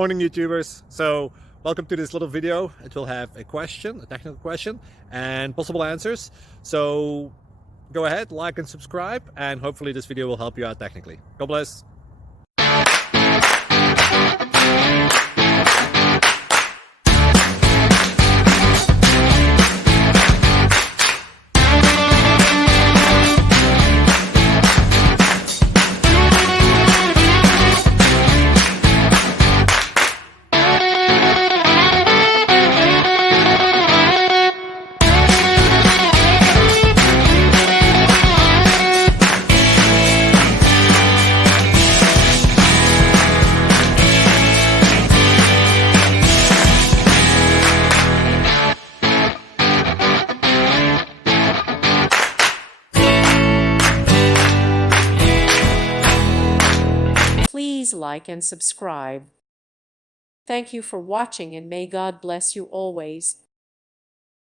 Morning YouTubers. So welcome to this little video. It will have a question, a technical question, and possible answers. So go ahead, like and subscribe, and hopefully this video will help you out technically. God bless. Please like and subscribe. Thank you for watching and may God bless you always.